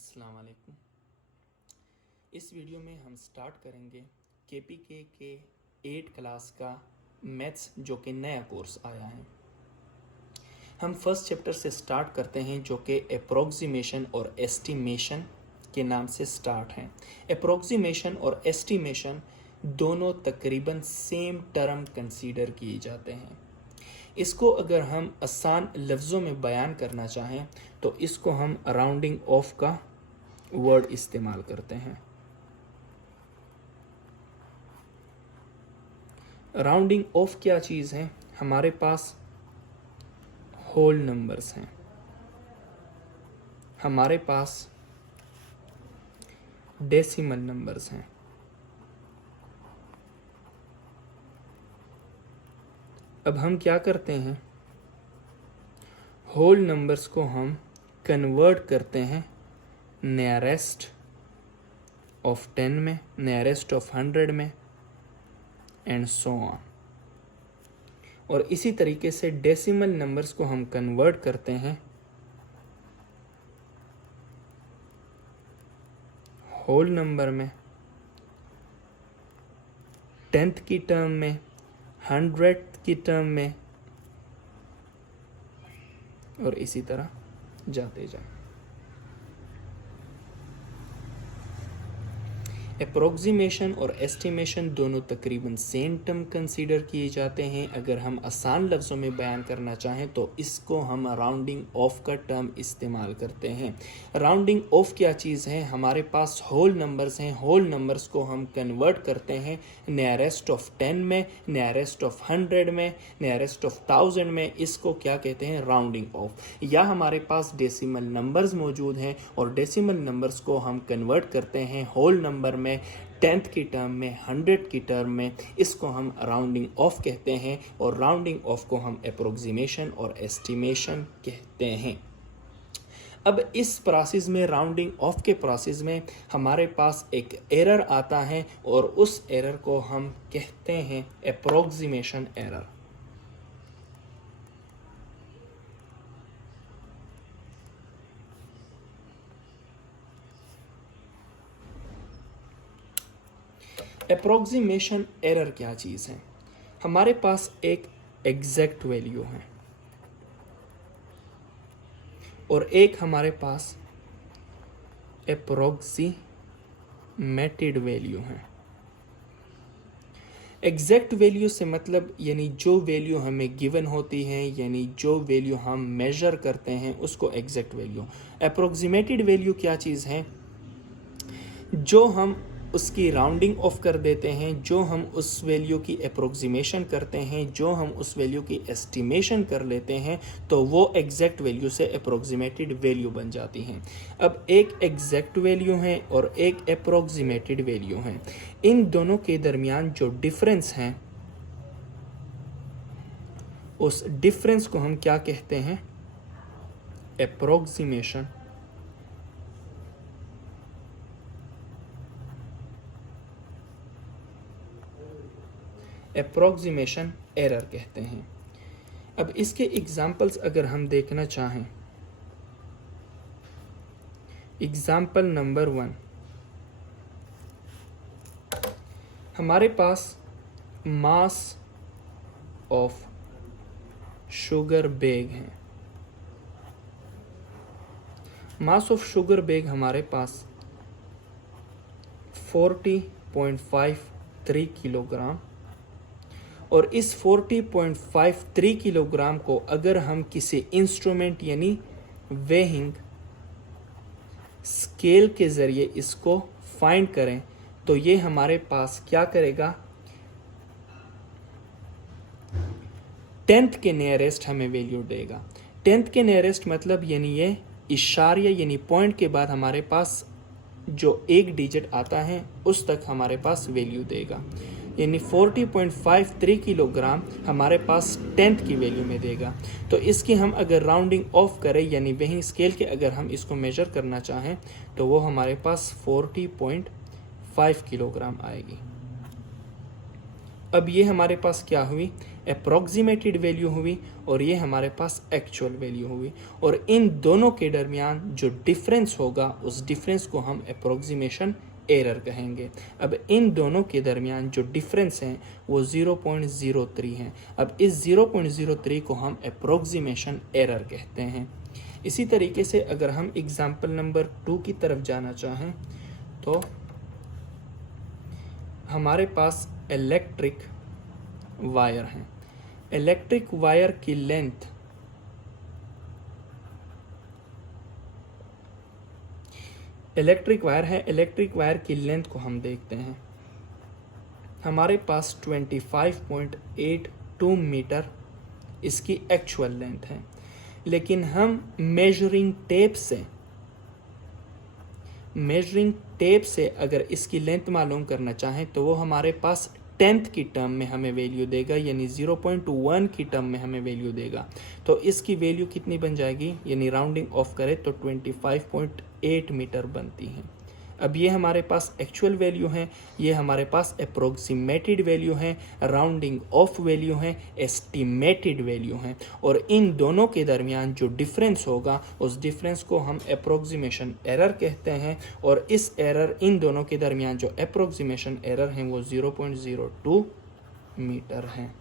अस्सलाम वालेकुम। इस वीडियो में हम स्टार्ट करेंगे केपीके के 8 क्लास का मैथ्स जो कि नया कोर्स आया है। हम फर्स्ट चैप्टर से स्टार्ट करते हैं जो कि अप्रोक्सीमेशन और एस्टिमेशन के नाम से स्टार्ट हैं। अप्रोक्सीमेशन और एस्टिमेशन दोनों तकरीबन सेम टर्म कंसीडर किए जाते हैं। इसको अगर हम आसान लफ्ज़ों में बयान करना चाहें तो इसको हम राउंडिंग ऑफ का वर्ड इस्तेमाल करते हैं। राउंडिंग ऑफ क्या चीज़ है? हमारे पास होल नंबर्स हैं, हमारे पास डेसिमल नंबर्स हैं, अब हम क्या करते हैं, होल नंबर्स को हम कन्वर्ट करते हैं नियरेस्ट ऑफ 10 में, नियरेस्ट ऑफ 100 में एंड सो ऑन। और इसी तरीके से डेसिमल नंबर्स को हम कन्वर्ट करते हैं होल नंबर में, 10th की टर्म में, 100th की टर्म में और इसी तरह जाते जाए। अप्रोक्सीमेशन और एस्टिमेशन दोनों तकरीबन सेम टर्म कंसीडर किए जाते हैं। अगर हम आसान लफ्ज़ों में बयान करना चाहें तो इसको हम राउंडिंग ऑफ का टर्म इस्तेमाल करते हैं। राउंडिंग ऑफ क्या चीज़ है? हमारे पास होल नंबर्स हैं, होल नंबर्स को हम कन्वर्ट करते हैं नियरेस्ट ऑफ 10 में, नियरेस्ट ऑफ 100 में, नियरेस्ट ऑफ 1000 में। इसको क्या कहते हैं? Rounding off. या हमारे पास डेसिमल नंबर्स मौजूद हैं और डेसिमल नंबर्स को हम कन्वर्ट करते हैं होल नंबर में, 10th की टर्म में, 100 की टर्म में। इसको हम राउंडिंग ऑफ कहते हैं और राउंडिंग ऑफ को हम अप्रोक्सीमेशन और एस्टिमेशन कहते हैं। अब इस प्रोसेस में, राउंडिंग ऑफ के प्रोसेस में हमारे पास एक एरर आता है और उस एरर को हम कहते हैं अप्रोक्सीमेशन एरर। अप्रोक्सीमेशन एरर क्या चीज़ है? हमारे पास एक एग्जैक्ट वैल्यू है और एक हमारे पास अप्रोक्सीमेटेड वैल्यू है। एग्जैक्ट वैल्यू से मतलब यानी जो वैल्यू हमें गिवन होती है, यानी जो वैल्यू हम मेजर करते हैं उसको एग्जैक्ट वैल्यू। अप्रोक्सीमेटेड वैल्यू क्या चीज़ है? जो हम उसकी राउंडिंग ऑफ कर देते हैं, जो हम उस वैल्यू की अप्रोक्सीमेशन करते हैं, जो हम उस वैल्यू की एस्टिमेशन कर लेते हैं, तो वो एग्जैक्ट वैल्यू से अप्रोक्सीमेटेड वैल्यू बन जाती हैं। अब एक एग्जैक्ट वैल्यू है और एक अप्रोक्सीमेटेड वैल्यू है। इन दोनों के दरमियान जो डिफरेंस है उस डिफरेंस को हम क्या कहते हैं? अप्रोक्सीमेशन। अप्रोक्सीमेशन एरर कहते हैं। अब इसके एग्जाम्पल्स अगर हम देखना चाहें, एग्जाम्पल नंबर 1, हमारे पास मास ऑफ शुगर बैग है। मास ऑफ शुगर बैग हमारे पास 40.53 किलोग्राम, और इस 40.53 किलोग्राम को अगर हम किसी इंस्ट्रूमेंट यानी वेइंग स्केल के ज़रिए इसको फाइंड करें तो ये हमारे पास क्या करेगा? 10th के नियरेस्ट हमें वैल्यू देगा। 10th के नियरेस्ट मतलब यानी ये इशारिया यानी पॉइंट के बाद हमारे पास जो एक डिजिट आता है उस तक हमारे पास वैल्यू देगा। यानी 40.53 किलोग्राम हमारे पास 10th की वैल्यू में देगा। तो इसकी हम अगर राउंडिंग ऑफ करें यानी वही स्केल के अगर हम इसको मेजर करना चाहें तो वो हमारे पास 40.5 किलोग्राम आएगी। अब ये हमारे पास क्या हुई? अप्रॉक्सीमेटेड वैल्यू हुई और ये हमारे पास एक्चुअल वैल्यू हुई, और इन दोनों के दरमियान जो डिफरेंस होगा उस डिफरेंस को हम अप्रॉक्सीमेशन एरर कहेंगे। अब इन दोनों के दरमियान जो डिफरेंस हैं वो 0.03 हैं। अब इस 0.03 को हम अप्रॉक्सीमेशन एरर कहते हैं। इसी तरीके से अगर हम एग्जाम्पल नंबर 2 की तरफ जाना चाहें तो हमारे पास इलेक्ट्रिक वायर हैं। इलेक्ट्रिक वायर की लेंथ इलेक्ट्रिक वायर की लेंथ को हम देखते हैं। हमारे पास 25.82 मीटर इसकी एक्चुअल लेंथ है, लेकिन हम मेजरिंग टेप से अगर इसकी लेंथ मालूम करना चाहें तो वो हमारे पास 10th की टर्म में हमें वैल्यू देगा, यानी 0.1 की टर्म में हमें वैल्यू देगा। तो इसकी वैल्यू कितनी बन जाएगी, यानी राउंडिंग ऑफ करें तो 25.8 मीटर बनती है। अब ये हमारे पास एक्चुअल वैल्यू हैं, ये हमारे पास अप्रोक्सीमेटेड वैल्यू हैं, राउंडिंग ऑफ वैल्यू हैं, एस्टिमेटेड वैल्यू हैं, और इन दोनों के दरमियान जो डिफरेंस होगा उस डिफरेंस को हम अप्रोक्सीमेशन एरर कहते हैं, और इस एरर इन दोनों के दरमियान जो अप्रोक्सीमेशन एरर हैं वो 0.02 मीटर हैं।